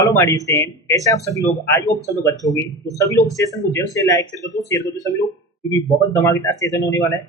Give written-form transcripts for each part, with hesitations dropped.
Hello my dear friend, कैसे हैं आप सभी लोग। आई होप सब लोग अच्छे होंगे। तो सभी लोग सेशन को जल्द से लाइक शेयर कर दो सभी लोग, क्योंकि बहुत धमाकेदार सेशन होने वाला है।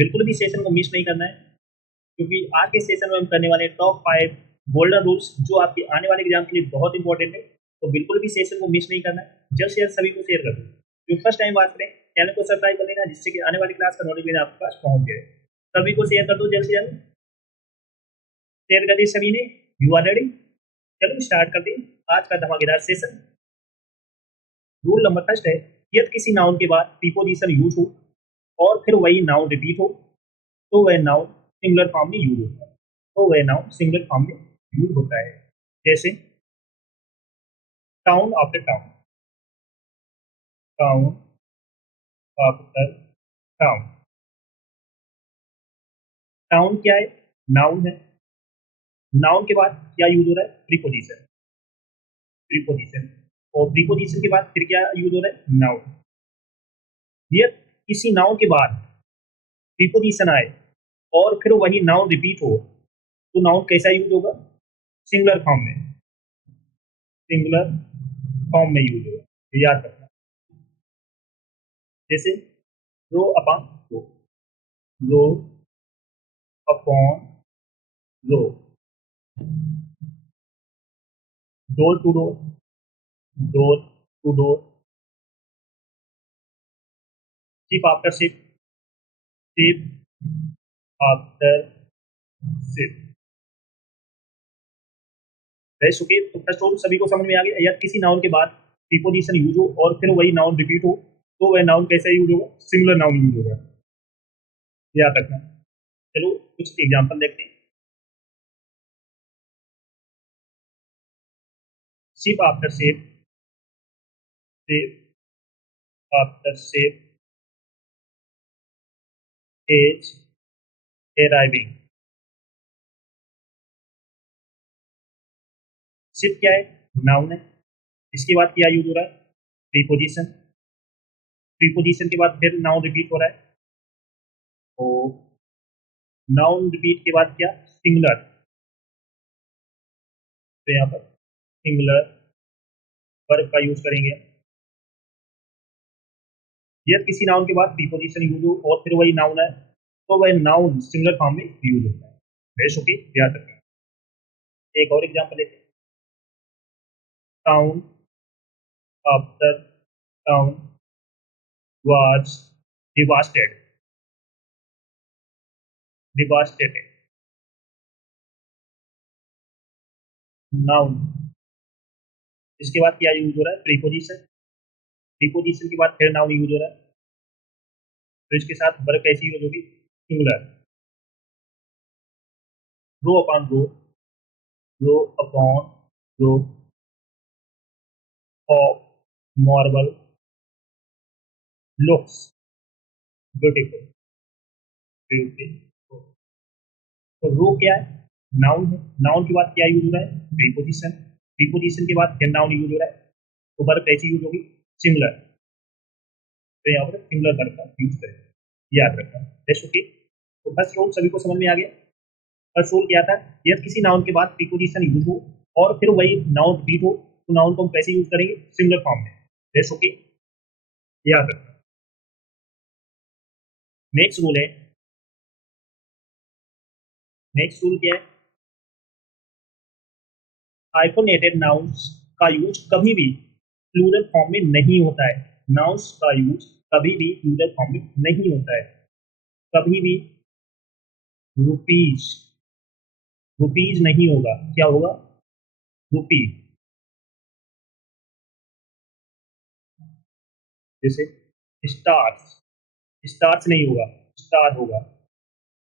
बिल्कुल भी सेशन को मिस नहीं करना है, क्योंकि आज के सेशन में हम करने वाले हैं टॉप 5 गोल्डन रूल्स, जो आपके आने वाले एग्जाम के लिए बहुत इंपॉर्टेंट है। तो बिल्कुल भी सेशन को मिस नहीं करना है, जल्द से जल्द सभी को शेयर कर दो। जो फर्स्ट टाइम बात करें, चैनल को सब्सक्राइब कर लेना, जिससे कि आने वाली क्लास का नोटिफिकेशन आपके पास पहुंच जाए। सभी को शेयर कर दो, जल्द से जल्द शेयर कर दिए सभी ने। You are ready? चलो स्टार्ट कर दें आज का धमाकेदार सेशन। रूल नंबर फर्स्ट है, यदि किसी नाउन के बाद प्रीपोजिशन यूज हो और फिर वही नाउन रिपीट हो, तो वह नाउन सिंगुलर फॉर्म में यूज होता है। तो वह नाउन सिंगुलर फॉर्म में यूज होता है। जैसे town after town, town after town. Town क्या है? नाउन है। नाउन के बाद क्या यूज हो रहा है? प्रीपोजिशन। प्रीपोजिशन और प्रीपोजिशन के बाद फिर क्या यूज हो रहा है? नाउन। ये किसी नाउन के बाद प्रीपोजिशन आए और फिर वही नाउन रिपीट हो, तो नाउन कैसा यूज होगा? सिंगुलर फॉर्म में। सिंगुलर फॉर्म में यूज होगा, ये याद रखना। जैसे row upon row, row upon row, door to door, door to door, ship after ship, ship after ship. Rest okay. तो फर्स्ट रूल सभी को समझ में आ गया। या किसी नाउन के बाद प्रीपोजिशन यूज हो और फिर वही नाउन रिपीट हो, तो वह नाउन कैसा यूज होगा? सिंगुलर नाउन यूज होगा, याद रखना। चलो कुछ एग्जांपल देखते हैं। Ship after ship, ship after ship is arriving. Ship क्या है? नाउन है। इसके बाद क्या यूज हो रहा है? प्रीपोजिशन। प्रीपोजिशन के बाद फिर नाउन रिपीट हो रहा है, तो नाउन रिपीट के बाद क्या? सिंगुलर। तो यहाँ पर सिंगुलर वर्ब का यूज करेंगे। यदि किसी नाउन के बाद प्रीपोजिशन यूज हो और फिर वही नाउन है, तो वह नाउन सिंगुलर फॉर्म में यूज होता है। बेस्ट ओके, याद रखना। एक और एग्जांपल लेते हैं। Town after town was devastated, devastated. Noun. इसके बाद क्या यूज हो रहा है? प्रीपोजिशन। प्रीपोजिशन के बाद फिर नाउन यूज हो रहा है, तो इसके साथ वर्ब कैसी यूज होगी? Singular. Row upon row, row upon row of marble looks beautiful, beautiful. तो रो क्या है? नाउन है। नाउन के बाद क्या यूज हो रहा है? प्रीपोजिशन। प्रीपोजिशन के बाद फिर नाउन यूज हो रहा है, तो वर्ब कैसी यूज होगी? सिंगुलर। तो यहाँ पर सिंगुलर वर्ब का यूज करें, याद रखना। That's okay. तो फर्स्ट रूल सभी को समझ में आ गया। फर्स्ट रूल क्या था? यदि किसी नाउन के बाद प्रीपोजिशन यूज हो और फिर वही नाउन रिपीट हो, तो नाउन को हम कैसे यूज करेंगे? सिंगुलर फॉर्म में। दैट्स ओके, याद रखना। नेक्स्ट रूल है, नेक्स्ट रूल क्या है? हाइफोनेटेड नाउन्स का यूज कभी भी प्लूरल फॉर्म में नहीं होता है। नाउन्स का यूज कभी भी प्लूरल फॉर्म में नहीं होता है, कभी भी। रुपीज, रुपीज नहीं होगा, क्या होगा? रुपी। जैसे स्टार्स, स्टार्स नहीं होगा, स्टार होगा।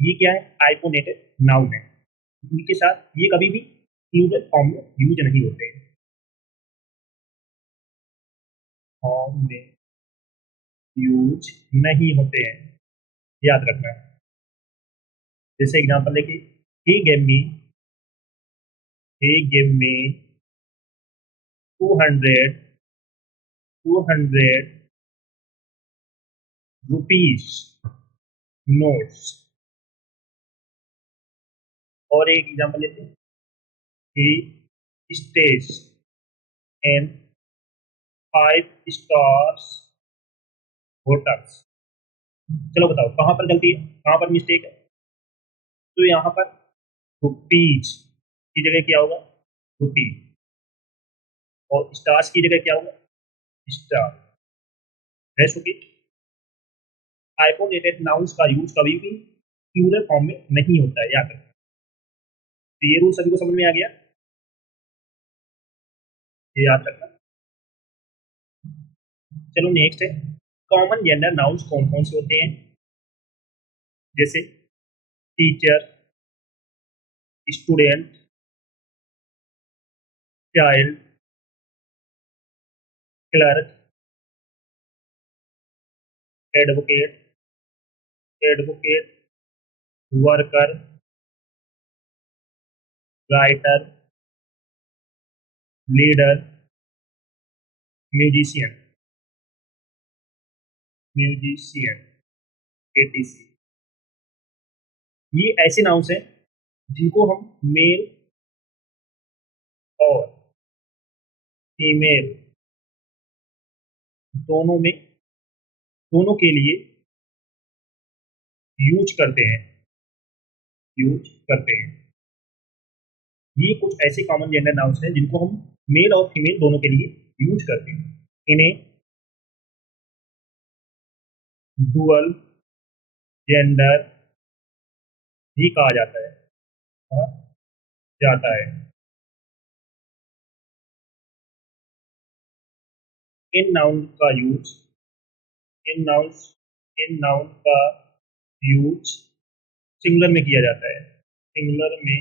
ये क्या है? हाइपोनेटेड नाउन है। इनके साथ ये कभी भी प्लूरल फॉर्म में यूज नहीं होते हैं, फॉर्म में यूज नहीं होते हैं, याद रखना। जैसे एग्जांपल देखिए, he gave me, he gave me 200 rupees notes। और एक एग्जांपल लेते हैं, he stays, in 5 stars hotels। चलो बताओ कहाँ पर गलती है, कहाँ पर मिस्टेक है। तो यहाँ पर रुपीज की जगह क्या होगा, रुपी, और स्टार्स की जगह क्या होगा, स्टार। रेस्ट होगी। हाइपोनेटेड नाउन्स का यूज कभी भी प्लूरल फॉर्म में नहीं होता है, याद रखो। तो ये रूल सभी को समझ में आ गया, ये याद रखना। चलो नेक्स्ट है, कॉमन जेंडर नाउन्स कौन कौन से होते हैं, जैसे teacher, student, child, clerk, advocate, advocate, worker, writer, leader, musician, musician, etc. ये ऐसे नाउन्स हैं जिनको हम मेल और फीमेल दोनों में, दोनों के लिए यूज करते हैं, यूज करते हैं। ये कुछ ऐसे कॉमन जेंडर नाउन्स हैं जिनको हम मेल और फीमेल दोनों के लिए यूज करते हैं। इन्हें डुअल जेंडर भी कहा जाता है, कहा जाता है। इन नाउन का यूज, इन नाउन्स, इन नाउन का यूज सिंगुलर में किया जाता है, सिंगुलर में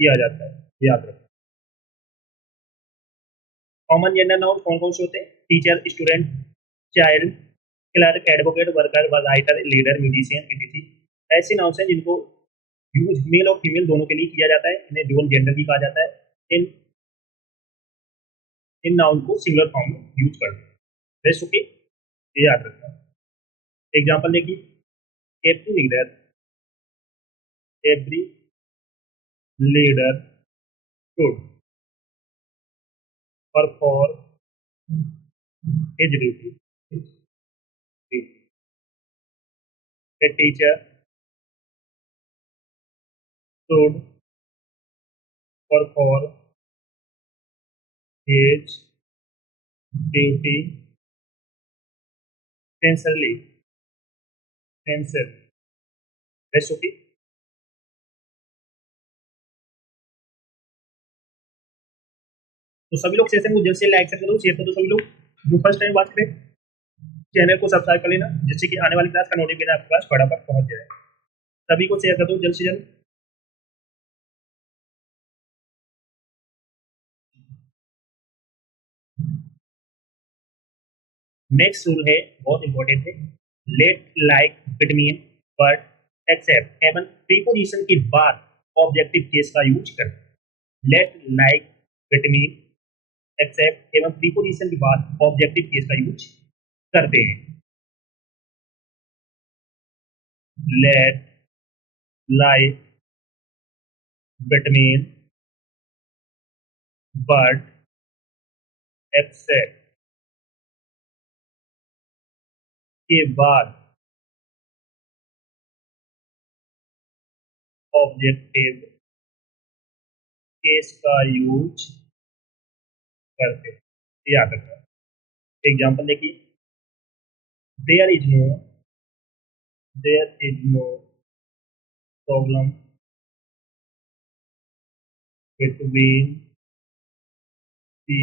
किया जाता है, याद रखो। कॉमन जेंडर नाउन कौन कौन से होते हैं, teacher, student, child, clerk, advocate, worker, writer, leader, musician, etc. ऐसे नाउन्स हैं जिनको यूज मेल और फीमेल दोनों के लिए किया जाता है, इन्हें ड्यूअल जेंडर भी कहा जाता है। इन इन नाउन को सिंगुलर फॉर्म में यूज करते हैं। रेस्ट ओके, ये याद रखना। एग्जांपल देखिए, every leader, every leader should perform his duty, a teacher should perform his duty sincerely, sincere. Rest okay. तो सभी लोग सेशन को जल्द से लाइक करो, शेयर कर दो। सभी लोग जो फर्स्ट टाइम बात करें, चैनल को सब्सक्राइब कर लेना, जिससे कि आने वाली क्लास का नोटिफिकेशन आपके पास फटाफट पहुंच जाए। सभी को शेयर कर दो जल्द से जल्द। नेक्स्ट रूल है, बहुत इंपॉर्टेंट है, let, like, between, but, except एवं प्रीपोजिशन के बाद ऑब्जेक्टिव केस का यूज करें। लेट, लाइक, बिटवीन, एक्सेप्ट एवं प्रीपोजिशन के बाद ऑब्जेक्टिव केस का यूज करते हैं। Let, like, between, but, except के बाद ऑब्जेक्टिव केस का यूज करते हैं, याद रखना। एग्जाम्पल देखिए, there is no, there is no problem between C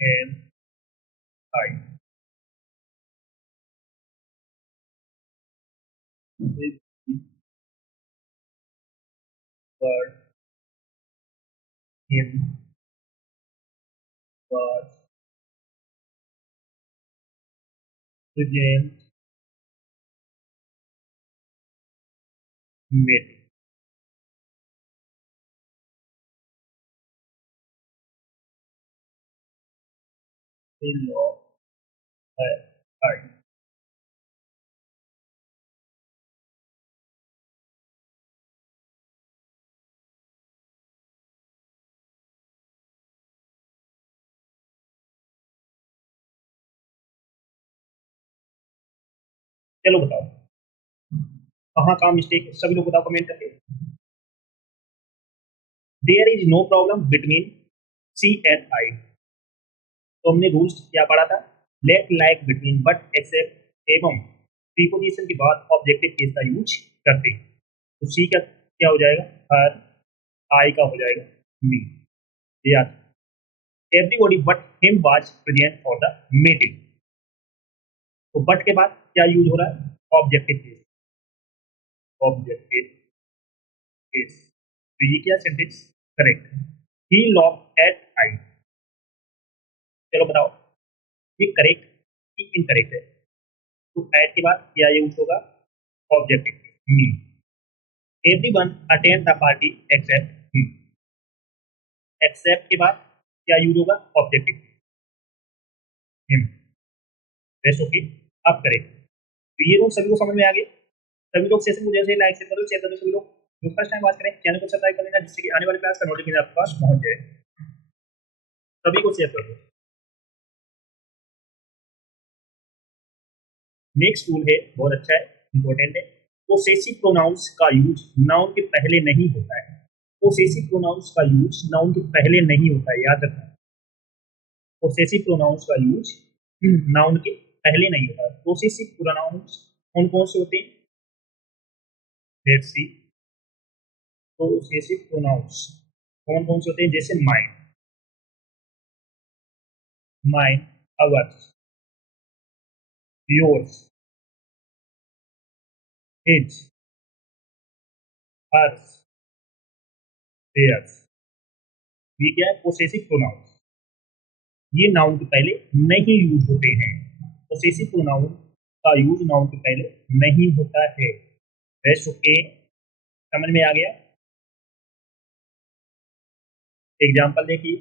and I with the word him was present meeting in law I चलो बताओ कहाँ कहाँ मिस्टेक है, सभी लोग बताओ कमेंट करके। There is no problem between C and I. तो हमने रूल्स क्या पढ़ा था, let like between but except एवं प्रीपोजिशन के बाद ऑब्जेक्टिव केस का यूज करते हैं। तो सी का क्या हो जाएगा, हर, आई का हो जाएगा मी, ये याद। Everybody but him was present for the meeting. तो बट के बाद क्या यूज हो रहा है, ऑब्जेक्टिव केस, ऑब्जेक्टिव केस। तो ये क्या सेंटेंस करेक्ट, ही लॉक एट आई। चलो बताओ ये करेक्ट कि इनकरेक्ट है। तो एट के बाद क्या यूज होगा, objective me. Everyone attend the party except him. Except के बाद क्या यूज होगा, ऑब्जेक्टिव हिम। Rest okay. अब करें तो ये रूल सभी को समझ में आ गए। सभी लोग सेशन को जैसे लाइक शेयर करो, शेयर करो, सभी लोग जो फर्स्ट टाइम बात करें चैनल को सब्सक्राइब कर लेना, जिससे कि आने वाले क्लास का नोटिफिकेशन आपके पास पहुंच जाए। सभी को शेयर कर दो। नेक्स्ट रूल है, बहुत अच्छा है, इंपॉर्टेंट है। पोसेसिव प्रोनाउंस का यूज नाउन के पहले नहीं होता है। पोसेसिव प्रोनाउंस का यूज नाउन के पहले नहीं होता है, याद रखना। पोसेसिव प्रोनाउंस का यूज नाउन के पहले नहीं होता है। पोसेसिव प्रोनाउंस कौन कौन से होते हैं, लेट्स सी। पोसेसिव प्रोनाउंस कौन कौन से होते हैं, जैसे mine, mine, ours, yours, his, hers, theirs. ये क्या है, पोसेसिव प्रोनाउंस। ये नाउन के पहले नहीं यूज होते हैं। पोसेसिव प्रोनाउन का यूज नाउन के पहले नहीं होता है। रेस्ट ओके, समझ में आ गया। एग्जाम्पल देखिए,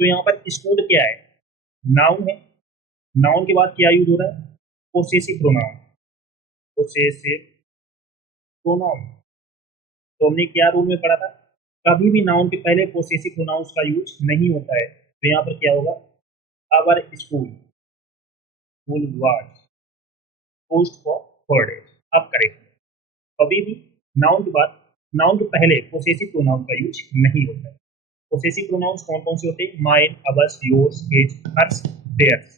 तो यहाँ पर स्टूड क्या है, नाउन है। नाउन के बाद क्या यूज हो रहा है, पोसेसिव प्रोनाउन, पोसेसिव प्रोनाउन। तो हमने क्या रूल में पढ़ा था, कभी भी नाउन के पहले पोसेसिव प्रोनाउंस का यूज नहीं होता है। तो यहाँ पर क्या होगा, our school, school was post for 4 days। अब करेक्ट, कभी भी नाउन के बाद, नाउन के पहले पोसेसिव प्रोनाउन का यूज नहीं होता है। पोसेसिव प्रोनाउंस कौन कौन से होते हैं, mine, ours, yours, his, hers, theirs.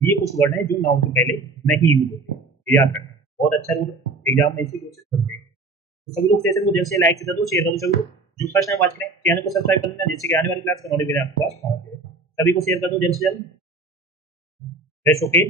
ये कुछ वर्ड हैं जो नाउन के पहले नहीं यूज होते, याद रखना। बहुत अच्छा रूल है, एग्जाम में इसी क्वेश्चन करते हैं। तो सभी लोग सेशन को जल्द से लाइक कर दो, शेयर कर दो। सभी लोग जो फर्स्ट टाइम वॉच करें चैनल को सब्सक्राइब कर लेना, जिससे कि आने वाली क्लास का नोटिफिकेशन आपके पास पहुंच जाए। सभी को शेयर कर दो जल्द से जल्द। ओके।